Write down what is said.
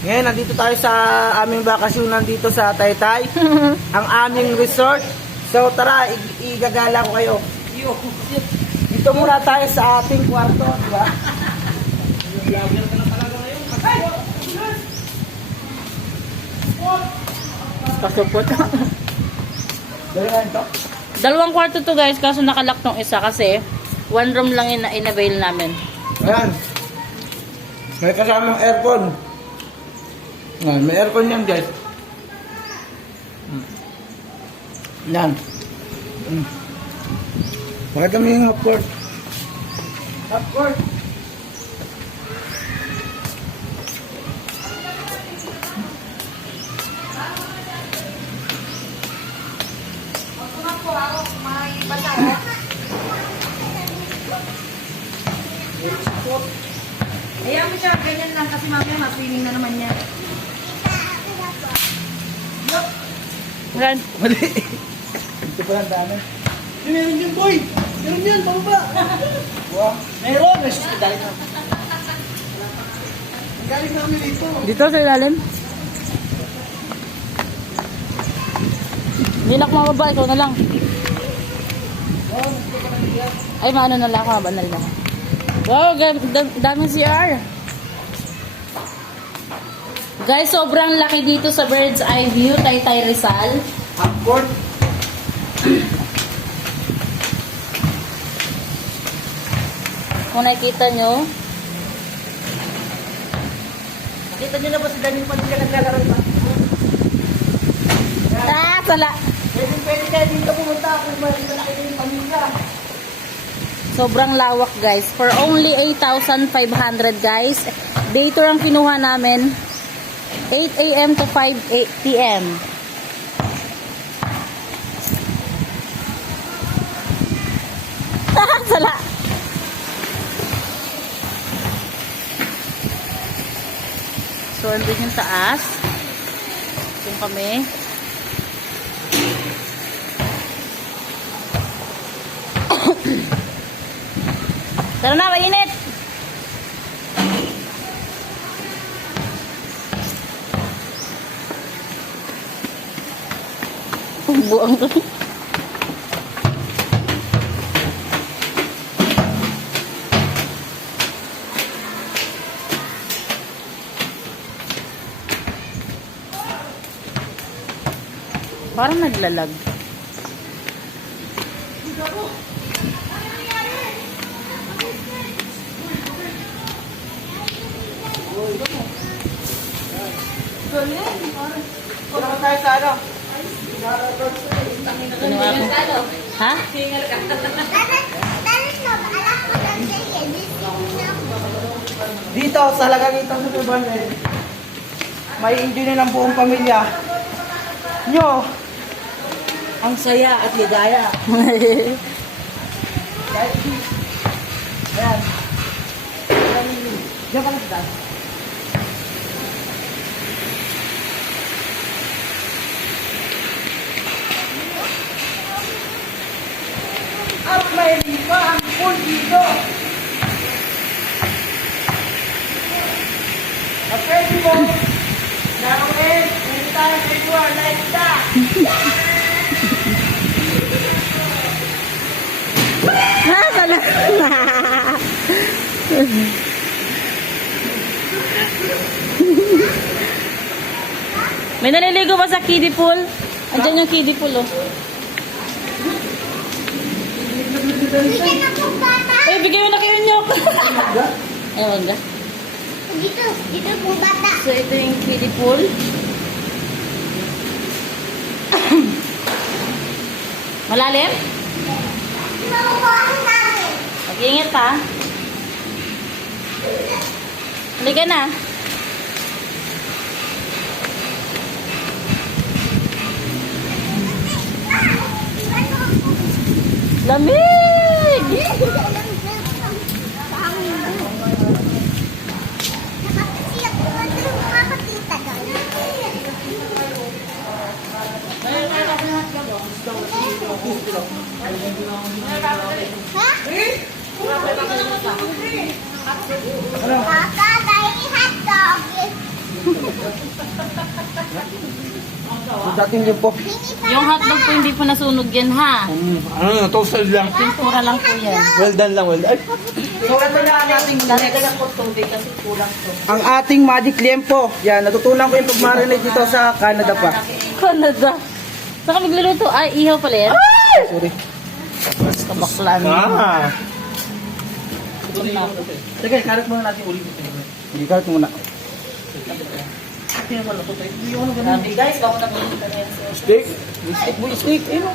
Ngayon, nandito tayo sa aming bakasyonan dito sa Taytay. Ang aming resort. So, tara, igagala ko kayo. Dito muna tayo sa ating kwarto, di ba? Vlogger ka na talaga ngayon. Pasupot. Dalawa ito? Dalawang kwarto to guys, kaso nakalock tong isa kasi one room lang in-avail namin. Ayan. May kasamang aircon. Ayan, may aircon yan, guys. Yan. Bakit kami yung half court? Half court. Ayaw mo siya, ganyan lang kasi mamaya ma-swimming na naman niya. Ran. Mali. Ito pa lang dami. Meron yun, boy! Meron yun, pababa! Wow. Meron! Nasa dahil na. Ang galing namin dito. Dito sa ilalim. Hindi na ako mababa, ikaw na lang. Ay, maano na lang ako, mabanal na. Wow, daming CR. Guys, sobrang laki dito sa Bird's Eye View, Taytay Rizal. Half court. Kung nakikita nyo, Nakita nyo na ba si Daniel Padilla naglalaro pa? sala. Pwede kayo dito pumunta kung malaki na yung pamilya. Sobrang lawak guys. For only 8,500 guys. Day tour ang kinuha namin. 8 a.m. to 5 p.m. Sala. So, andun yung taas. Doon kami. Tara na, mainit! Buang to. Parang naglalag. Punta tayo sa ano? Ha? Dito, sa Lagangitang sa Tuban, may enjoy na ng buong pamilya. Nyo, ang saya at ligaya. Ayan. Diyan ka lang sa taas. At may lipa ang pool dito. At pwede mo, naroon, anytime, anywhere, like that. Sala. May naliligo ba sa kiddie pool? Andiyan yung kiddie pool, oh. Bigyan ako bata. Eh, bigay mo na kayo nyo. Ewan ka. Dito po bata. So, ito yung kiddie pool. Malalim? Makukuha namin. Mag-iingat ha. Halika na. Lamig! Nakasiyak ko ito makakakita doon. Ha? Ano? Kaka, dahil hotdog. Yung dating yun po. Yung hotdog po hindi po nasunog yan ha. Ano, toasted lang. Pintura lang po yan. Well done lang, well done. So, ito na ang ating Lalagyan po tubig kasi kulang to. ang ating magic liempo. Yan, natutunan ko yung pag-marinate dito sa Canada pa. Canada. Saka magluluto. Ay, ihaw pala yan. Sorry. Kabaklan. Sige, karat muna natin ulit. Sige, karat muna. Grabe guys, bako na po yung Steak? Steak, boy, steak. Ayun.